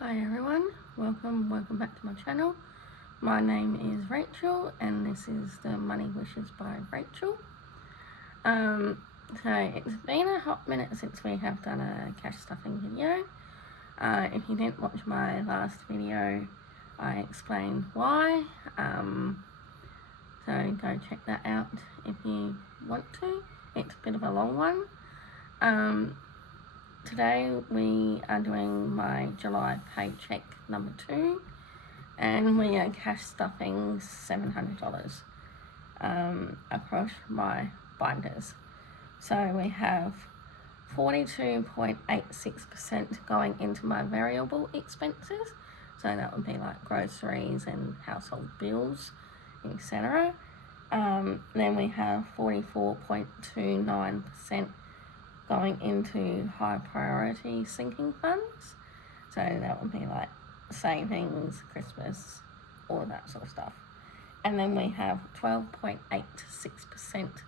Hi everyone, welcome back to my channel. My name is Rachel and this is the Money Wishes by Rachel. So it's been a hot minute since we have done a cash stuffing video. If you didn't watch my last video, I explained why. So go check that out if you want to. It's a bit of a long one. Today we are doing my July paycheck number 2 and we are cash stuffing $700 across my binders. So we have 42.86% going into my variable expenses, so that would be like groceries and household bills, etc. Then we have 44.29% going into high priority sinking funds, so that would be like savings, Christmas, all of that sort of stuff. And then we have 12.86%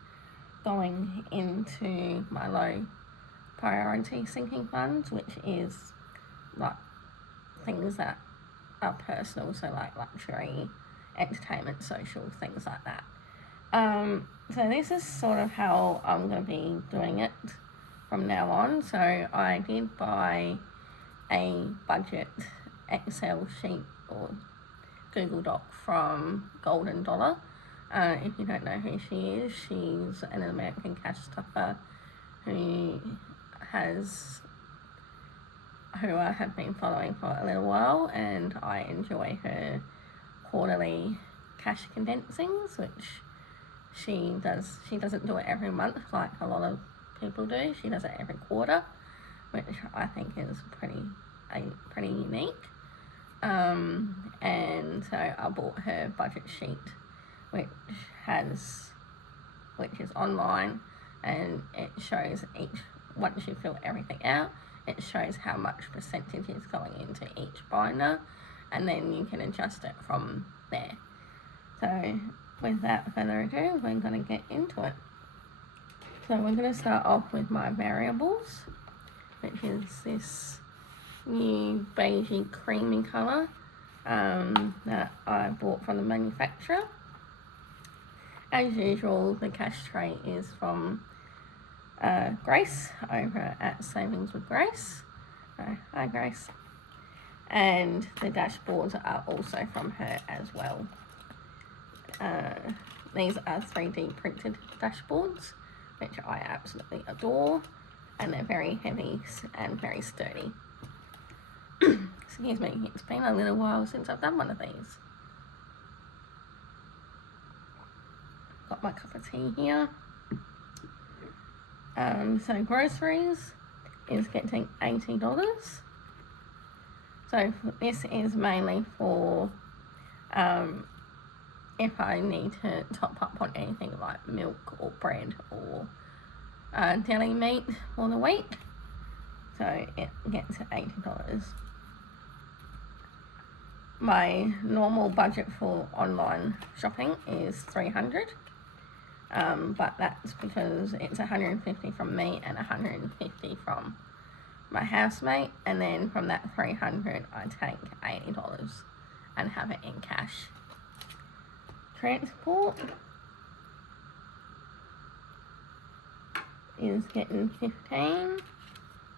going into my low priority sinking funds, which is like things that are personal, so like luxury, entertainment, social, things like that. So this is sort of how I'm going to be doing it from now on. So I did buy a budget Excel sheet or Google Doc from Golden Dollar. If you don't know who she is, she's an American cash stuffer who I have been following for a little while, and I enjoy her quarterly cash condensings, which she doesn't do it every month like a lot of people do. She does it every quarter, which I think is pretty unique. And so I bought her budget sheet, which is online, and it shows once you fill everything out, it shows how much percentage is going into each binder, and then you can adjust it from there. So without further ado, we're going to get into it. So we're going to start off with my variables, which is this new beigey creamy colour that I bought from the manufacturer. As usual, the cash tray is from Grace over at Savings with Grace. So, hi Grace. And the dashboards are also from her as well. These are 3D printed dashboards, which I absolutely adore, and they're very heavy and very sturdy. Excuse me, it's been a little while since I've done one of these. Got my cup of tea here. So groceries is getting $80. So this is mainly for if I need to top up on anything like milk or bread or deli meat for the week. So it gets $80. My normal budget for online shopping is $300, but that's because it's $150 from me and $150 from my housemate, and then from that $300 I take $80 and have it in cash. Transport is getting $15.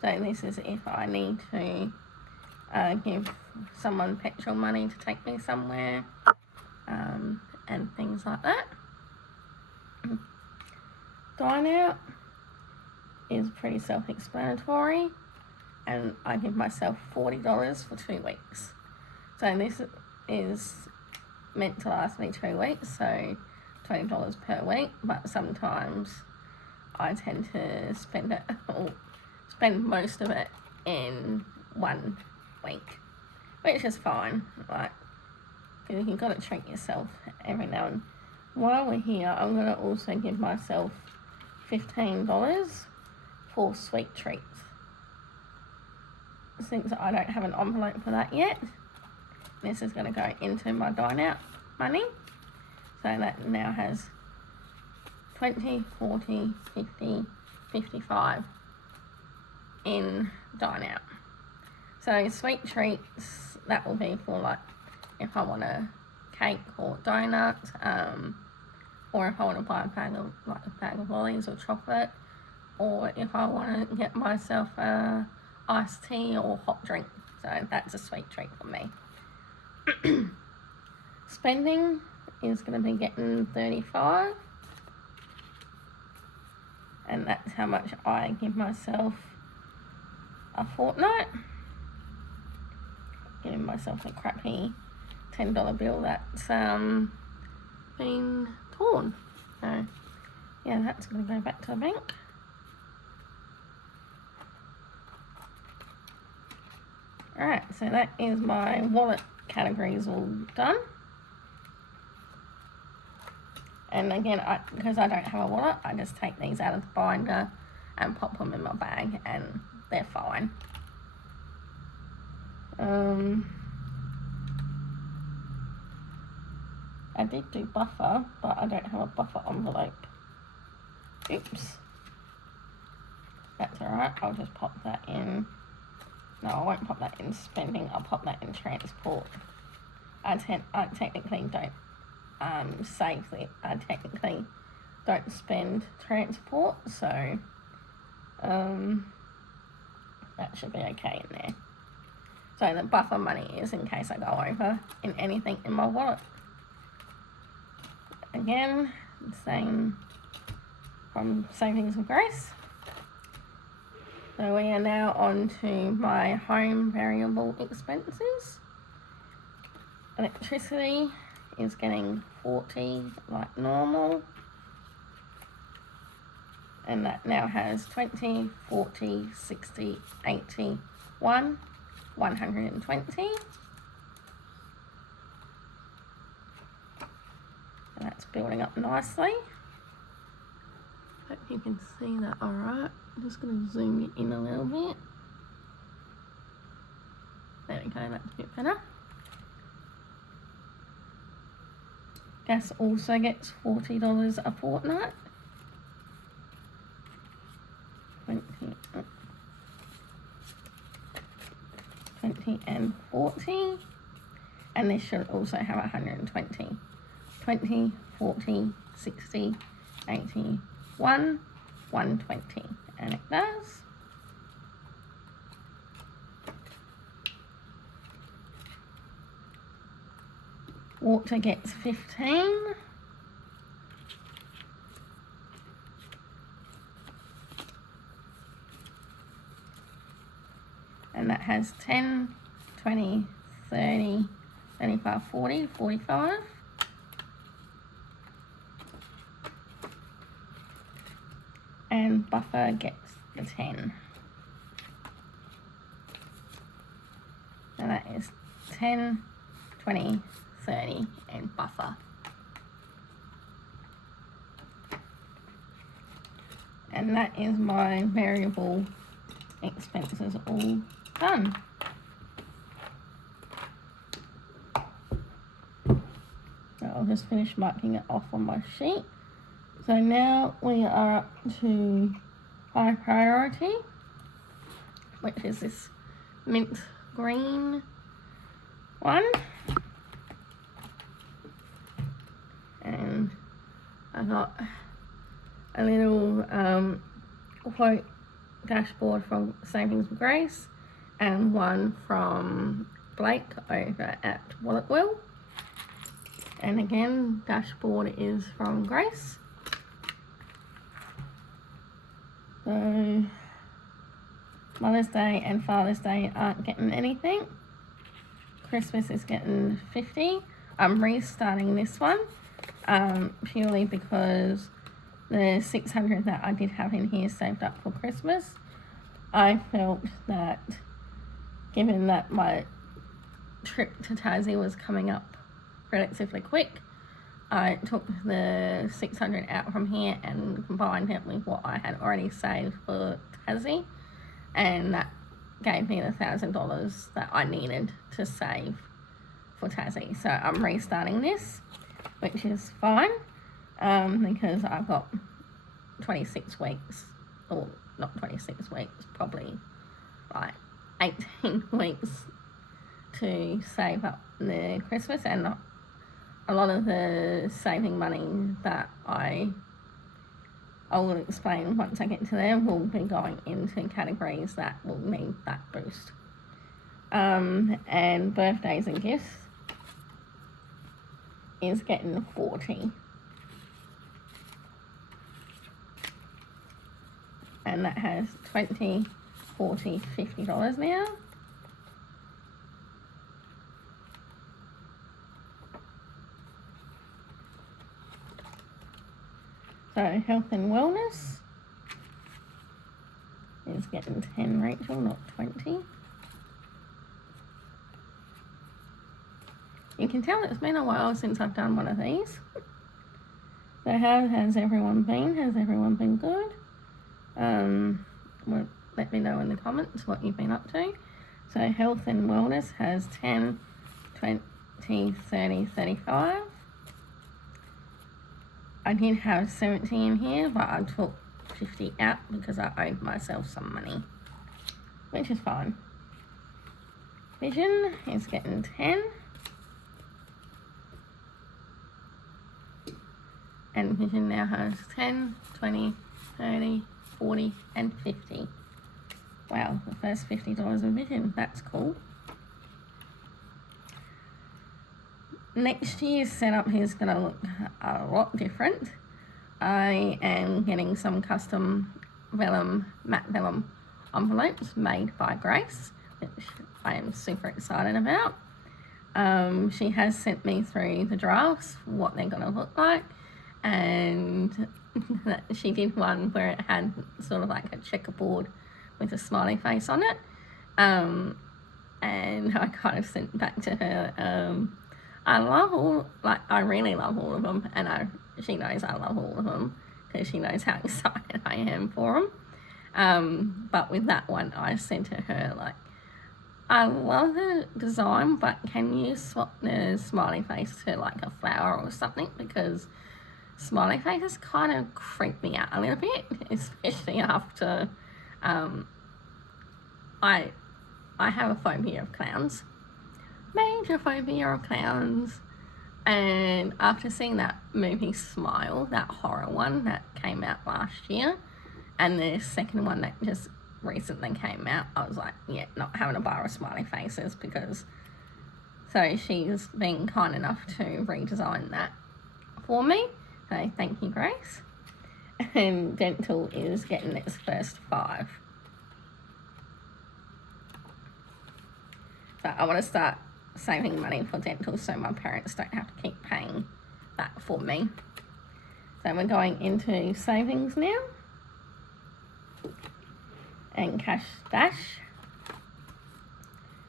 So this is if I need to give someone petrol money to take me somewhere, and things like that. Dine out is pretty self-explanatory, and I give myself $40 for 2 weeks. So this is meant to last me 2 weeks, so $20 per week, but sometimes I tend to spend most of it in 1 week, which is fine, like, because you've got to treat yourself every now and while we're here. I'm going to also give myself $15 for sweet treats, since I don't have an envelope for that yet. This is going to go into my dine out money, so that now has 20, 40, 50, 55 in dine out. So sweet treats, that will be for like if I want a cake or donut, or if I want to buy a bag of lollies or chocolate, or if I want to get myself a iced tea or hot drink. So that's a sweet treat for me. Spending is going to be getting $35, and that's how much I give myself a fortnight. Giving myself a crappy $10 bill that's been torn. So yeah, that's going to go back to the bank. Alright, so that is my wallet categories all done. And again, because I don't have a wallet, I just take these out of the binder and pop them in my bag, and they're fine. I did do buffer, but I don't have a buffer envelope. Oops. That's alright, I'll just pop that in. No, I won't pop that in spending, I'll pop that in transport. I technically don't save it. I technically don't spend transport, so that should be okay in there. So the buffer money is in case I go over in anything in my wallet. Again, same from Savings with Grace. So we are now on to my home variable expenses. Electricity is getting $40 like normal. And that now has 20, 40, 60, 80, 120. And that's building up nicely. Hope you can see that alright. I'm just going to zoom it in a little bit. There we go, that's a bit better. Gas also gets $40 a fortnight. 20 and 40. And this should also have 120. 20, 40, 60, 80, 120. And it does. Water gets 15. And that has 10, 20, 30, 35, 40, 45. And buffer gets the 10. And that is 10, 20, 30, and buffer. And that is my variable expenses all done. So I'll just finish marking it off on my sheet. So now we are up to high priority, which is this mint green one. And I got a little quote dashboard from Savings with Grace and one from Blake over at Wallet Will. And again, dashboard is from Grace. So Mother's Day and Father's Day aren't getting anything. Christmas is getting 50. I'm restarting this one purely because the 600 that I did have in here saved up for Christmas, I felt that given that my trip to Tassie was coming up relatively quick, I took the 600 out from here and combined it with what I had already saved for Tassie, and that gave me the $1,000 that I needed to save for Tassie. So I'm restarting this, which is fine, because I've got 26 weeks, or not 26 weeks, probably like 18 weeks to save up the Christmas, and a lot of the saving money that I will explain once I get to there will be going into categories that will need that boost. And birthdays and gifts is getting 40. And that has $20, $40, $50 now. So health and wellness is getting 10, Rachel, not 20. You can tell it's been a while since I've done one of these. So how has everyone been? Has everyone been good? Well, let me know in the comments what you've been up to. So health and wellness has 10, 20, 30, 35. I did have 70 in here, but I took 50 out because I owed myself some money, which is fine. Vision is getting 10. And Vision now has 10, 20, 30, 40, and 50. Wow, the first $50 in Vision. That's cool. Next year's setup is going to look a lot different. I am getting some custom matte vellum envelopes made by Grace, which I am super excited about. She has sent me through the drafts, what they're going to look like, and she did one where it had sort of like a checkerboard with a smiley face on it, and I kind of sent back to her, I really love all of them, and she knows I love all of them because she knows how excited I am for them. But with that one, I said to her, like, I love the design, but can you swap the smiley face to like a flower or something, because smiley faces kind of creep me out a little bit, especially after I have a phobia of clowns. Major phobia of clowns, and after seeing that movie Smile, that horror one that came out last year, and the second one that just recently came out, I was like, yeah, not having a bar of smiley faces, because so she's been kind enough to redesign that for me, so thank you, Grace. And dental is getting its first 5. So I want to start saving money for dental so my parents don't have to keep paying that for me. So we're going into savings now. And cash dash.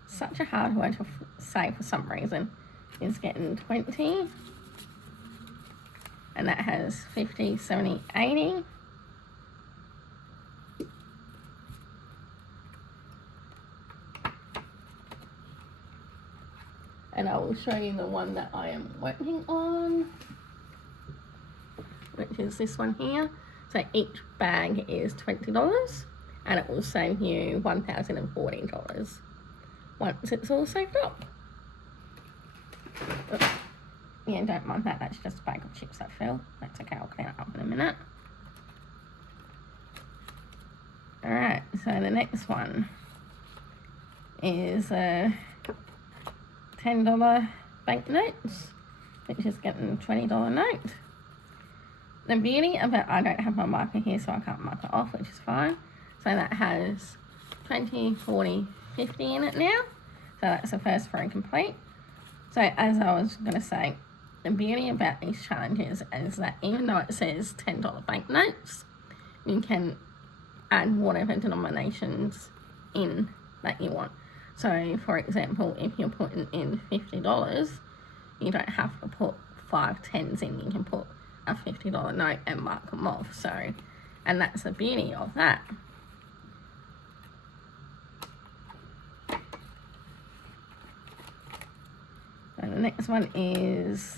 Such a hard word to say for some reason. Is getting 20. And that has 50, 70, 80. And I will show you the one that I am working on, which is this one here. So each bag is $20, and it will save you $1,040 once it's all saved up. Oops. Yeah, don't mind that, that's just a bag of chips that fell. That's okay, I'll clean it up in a minute. Alright, so the next one is $10 banknotes, which is getting a $20 note. The beauty of it, I don't have my marker here, so I can't mark it off, which is fine. So that has 20, 40, 50 in it now. So that's the first 3 complete. So as I was going to say, the beauty about these challenges is that even though it says $10 banknotes, you can add whatever denominations in that you want. So, for example, if you're putting in $50, you don't have to put 5 tens in. You can put a $50 note and mark them off. So, and that's the beauty of that. So the next one is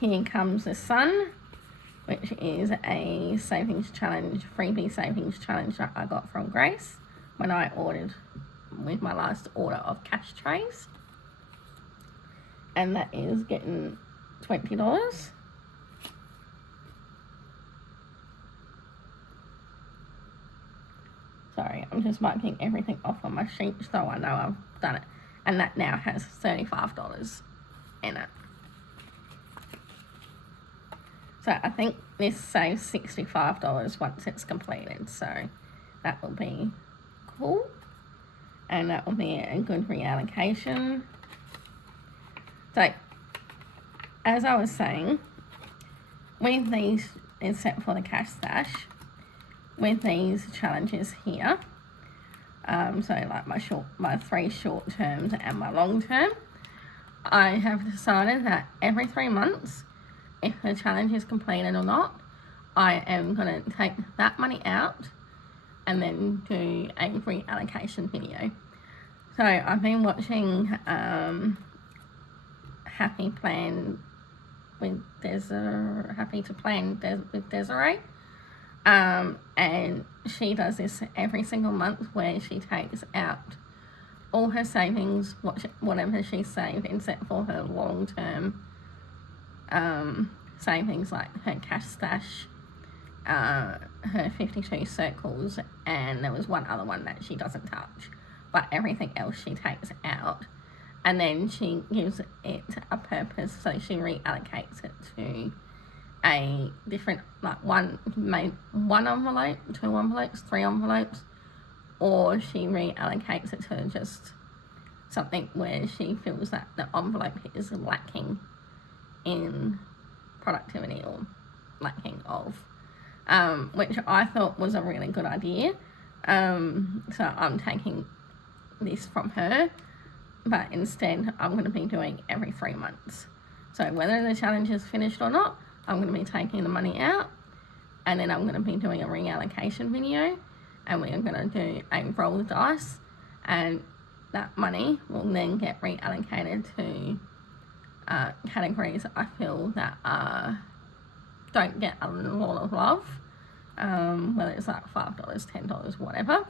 Here Comes the Sun, which is a savings challenge, freebie savings challenge that I got from Grace when I ordered with my last order of cash trays, and that is getting $20. Sorry, I'm just wiping everything off on my sheet so I know I've done it. And that now has $35 in it. So I think this saves $65 once it's completed. So that will be cool. And that will be a good reallocation. So, as I was saying, with these, except for the cash stash, with these challenges here, so like my 3 short terms and my long term, I have decided that every 3 months, if the challenge is completed or not, I am going to take that money out and then do a reallocation video. So I've been watching Happy to Plan with Desiree. And she does this every single month where she takes out all her savings, whatever she saved, except for her long-term savings, like her cash stash, her 52 circles, and there was one other one that she doesn't touch, but everything else she takes out, and then she gives it a purpose, so she reallocates it to a different, like one envelope, 2 envelopes, 3 envelopes, or she reallocates it to just something where she feels that the envelope is lacking in productivity or lacking of, which I thought was a really good idea. So I'm taking this from her, but instead I'm going to be doing every 3 months. So whether the challenge is finished or not, I'm going to be taking the money out, and then I'm going to be doing a reallocation video, and we're going to do a roll the dice, and that money will then get reallocated to categories I feel that don't get a lot of love, whether it's like $5, $10, whatever.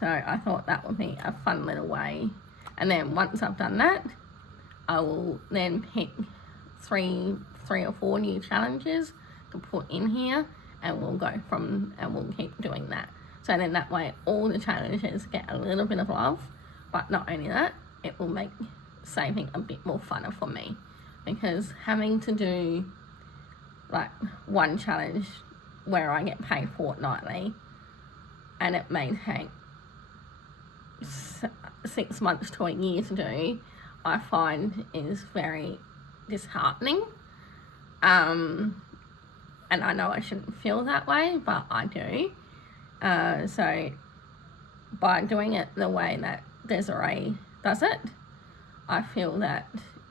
So I thought that would be a fun little way. And then once I've done that, I will then pick three or 4 new challenges to put in here, and we'll keep doing that. So then that way all the challenges get a little bit of love, but not only that, it will make saving a bit more funner for me, because having to do like one challenge where I get paid fortnightly and it may take 6 months to a year to do, I find is very disheartening. And I know I shouldn't feel that way, but I do. So by doing it the way that Desiree does it, I feel that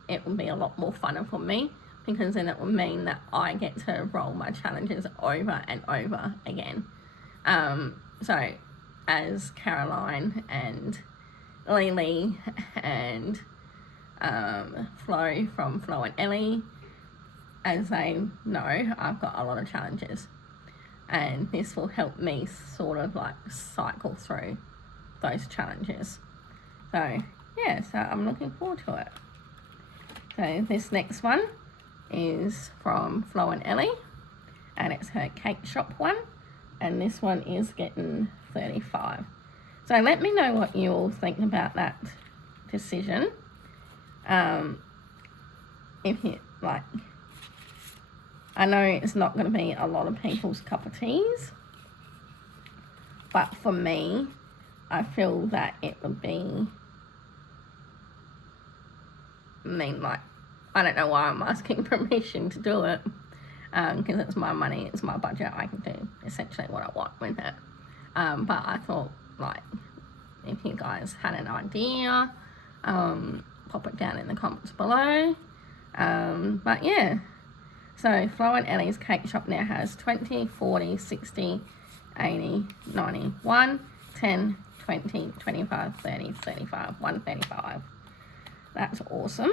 it will be a lot more funner for me, because then it will mean that I get to roll my challenges over and over again. So as Caroline and Lily and Flo from Flo and Ellie, as they know, I've got a lot of challenges, and this will help me sort of like cycle through those challenges. So yeah, so I'm looking forward to it. So this next one is from Flo and Ellie, and it's her cake shop one, and this one is getting 35. So let me know what you all think about that decision. If you like, I know it's not going to be a lot of people's cup of teas, but for me, I feel that it would be, I don't know why I'm asking permission to do it, because it's my money, it's my budget, I can do essentially what I want with it. But I thought, like, if you guys had an idea, pop it down in the comments below. But yeah, so Flo and Ellie's cake shop now has 20, 40, 60, 80, 90, 1, 10, 20, 25, 30, 35, 135. That's awesome.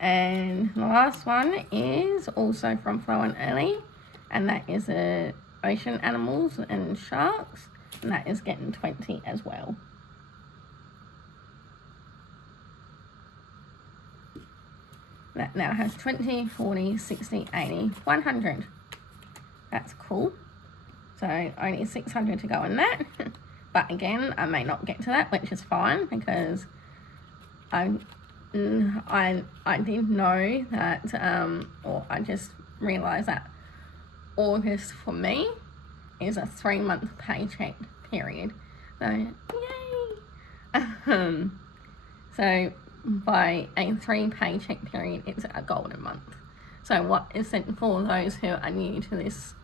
And the last one is also from Flow and Early, and that is ocean animals and sharks, and that is getting 20 as well. That now has 20, 40, 60, 80, 100. That's cool. So only 600 to go in that. But again, I may not get to that, which is fine, because I did know that, or I just realised that August for me is a 3-month paycheck period. So yay! So by a 3 paycheck period, it's a golden month. So what is it for those who are new to this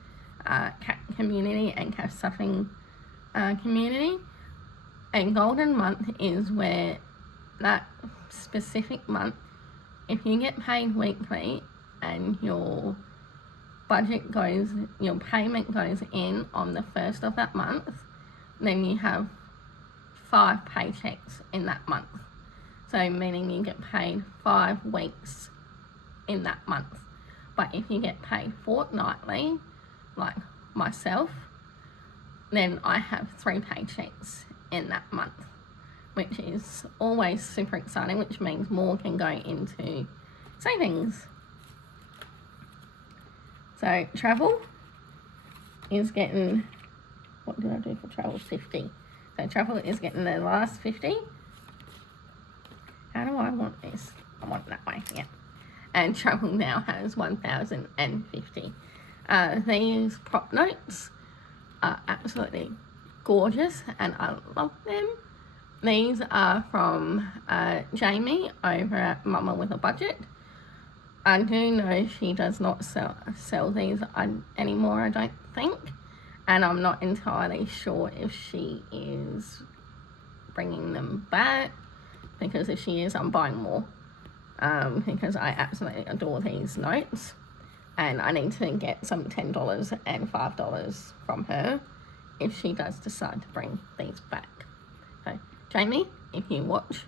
cat community and cat stuffing community? A golden month is where that specific month, if you get paid weekly and your budget goes, your payment goes in on the 1st of that month, then you have 5 paychecks in that month. So meaning you get paid 5 weeks in that month. But if you get paid fortnightly, like myself, then I have 3 paychecks in that month, which is always super exciting, which means more can go into savings. So travel is getting, what did I do for travel? 50. So travel is getting the last 50. How do I want this? I want it that way, yeah. And travel now has 1,050. These prop notes are absolutely gorgeous and I love them. These are from Jamie over at Mama with a Budget. I do know she does not sell these anymore, I don't think. And I'm not entirely sure if she is bringing them back, because if she is, I'm buying more. Because I absolutely adore these notes. And I need to get some $10 and $5 from her if she does decide to bring these back. So, Jamie, if you watch,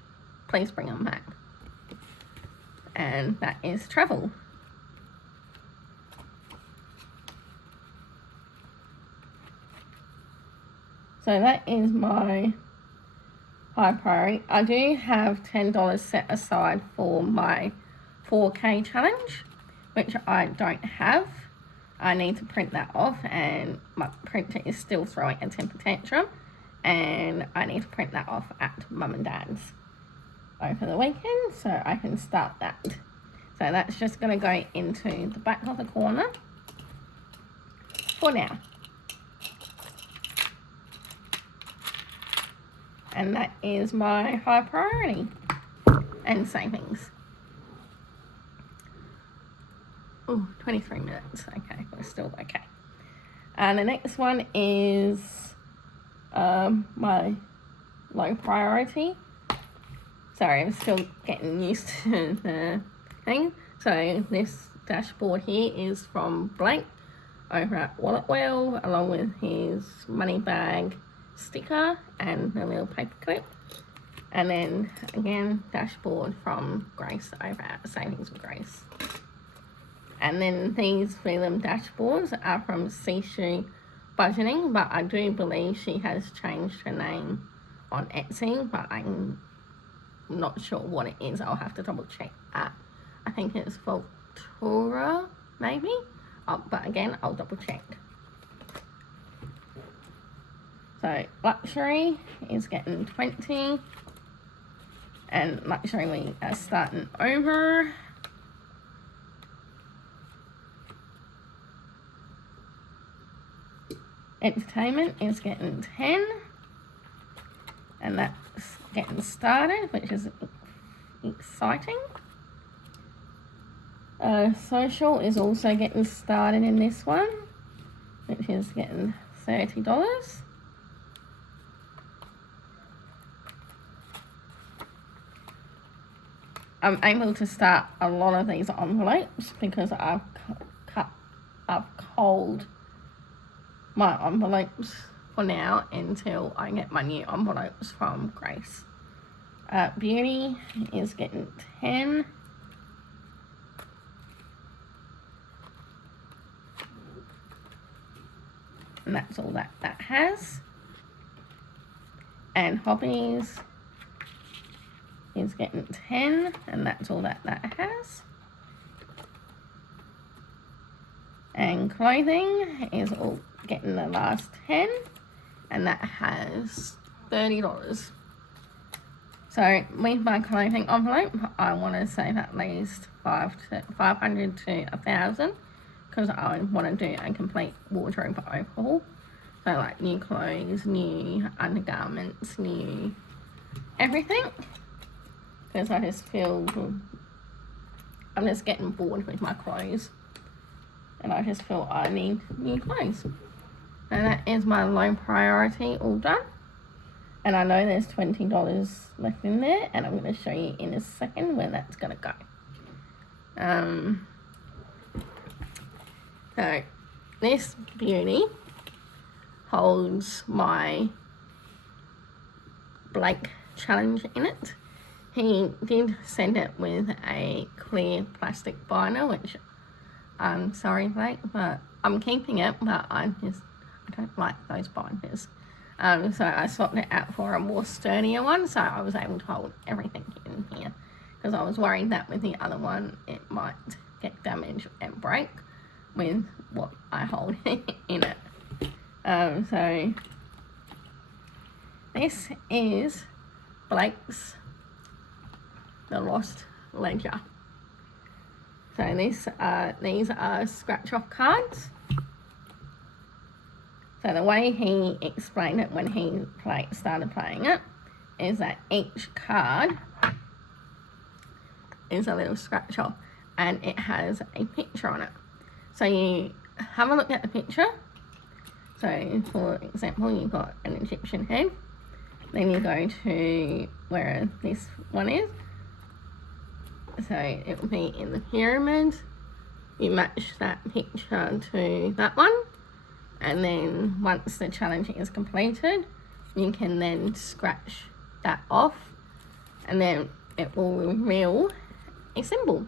please bring them back. And that is travel. So that is my high priority. I do have $10 set aside for my 4K challenge, which I don't have. I need to print that off, and my printer is still throwing a temper tantrum, and I need to print that off at Mum and Dad's over the weekend so I can start that. So that's just going to go into the back of the corner for now. And that is my high priority and savings. Oh, 23 minutes. Okay, we're still okay. And the next one is my low priority. Sorry, I'm still getting used to the thing. So this dashboard here is from Blake over at Wallet Wheel, along with his money bag sticker and a little paper clip. And then again, dashboard from Grace over at Savings with Grace. And then these Freedom dashboards are from Sishu Budgeting, but I do believe she has changed her name on Etsy, but I'm not sure what it is. I'll have to double check that. I think it's Voltura, maybe? But again, I'll double check. So luxury is getting 20, and luxury we are starting over. Entertainment is getting 10, and that's getting started, which is exciting. Social is also getting started in this one, which is getting $30. I'm able to start a lot of these envelopes because I've culled my envelopes for now until I get my new envelopes from Grace. Beauty is getting 10. and that's all that has. And hobbies is getting 10, and that's all that has. And clothing is all getting the last 10, and that has $30. So with my clothing envelope, I want to save at least 500 to 1,000, because I want to do a complete wardrobe overhaul. So like new clothes, new undergarments, new everything. Because I just feel I'm just getting bored with my clothes, and I just feel I need new clothes. And that is my low priority all done. And I know there's $20 left in there, and I'm going to show you in a second where that's going to go. So this beauty holds my Blake challenge in it. He did send it with a clear plastic binder, which I'm sorry, Blake, but I'm keeping it, but I don't like those binders. So I swapped it out for a more sturdier one, so I was able to hold everything in here, because I was worried that with the other one it might get damaged and break with what I hold in it. So this is Blake's The Lost Ledger. So these are scratch-off cards. So the way he explained it when he started playing it is that each card is a little scratch-off, and it has a picture on it. So you have a look at the picture. So for example, you've got an Egyptian head. Then you go to where this one is. So it will be in the pyramid. You match that picture to that one. And then once the challenge is completed, you can then scratch that off. And then it will reveal a symbol.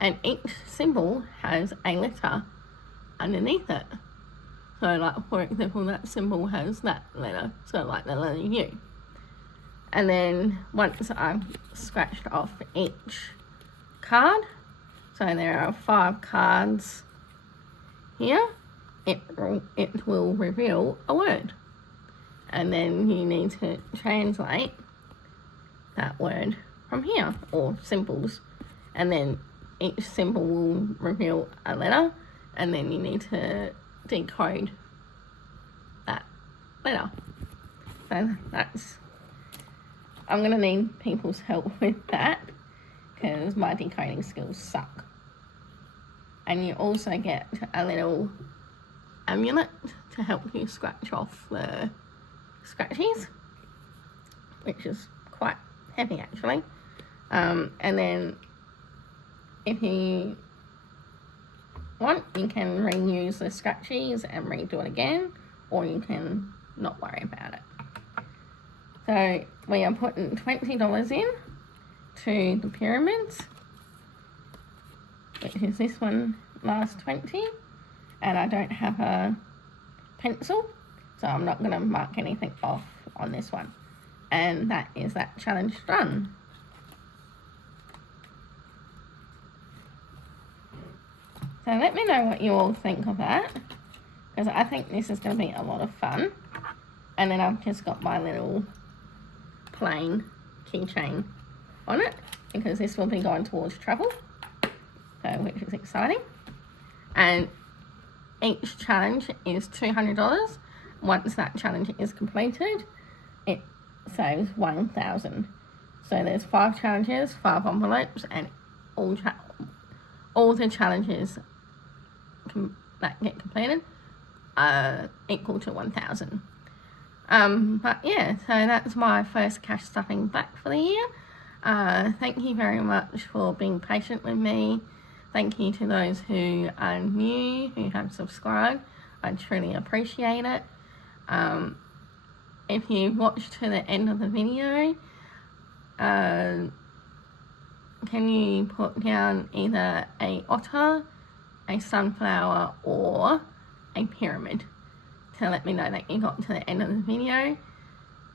And each symbol has a letter underneath it. So like, for example, that symbol has that letter, so like the letter U. And then once I've scratched off each card, so there are 5 cards here, it will reveal a word. And then you need to translate that word from here, or symbols. And then each symbol will reveal a letter, and then you need to decode that letter. So I'm going to need people's help with that, because my decoding skills suck. And you also get a little amulet to help you scratch off the scratchies, which is quite heavy actually. And then if you want, you can reuse the scratchies and redo it again, or you can not worry about it. So we are putting $20 in to the pyramids, which is this one, last 20, and I don't have a pencil, so I'm not going to mark anything off on this one. And that is that challenge done. So let me know what you all think of that, because I think this is going to be a lot of fun. And then I've just got my little plain keychain on it, because this will be going towards travel, so which is exciting. And each challenge is $200. Once that challenge is completed, it saves 1,000. So there's 5 challenges, 5 envelopes, and all the challenges that get completed equal to 1,000. But yeah, so that's my first cash stuffing back for the year. Thank you very much for being patient with me. Thank you to those who are new, who have subscribed. I truly appreciate it. If you watched to the end of the video, can you put down either a otter, a sunflower, or a pyramid? to let me know that you got to the end of the video.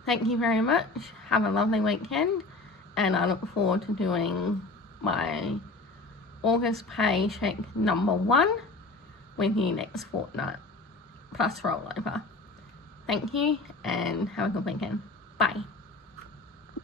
Thank you very much. Have a lovely weekend, and I look forward to doing my August paycheck number 1 with you next fortnight, plus rollover. Thank you, and have a good weekend. Bye.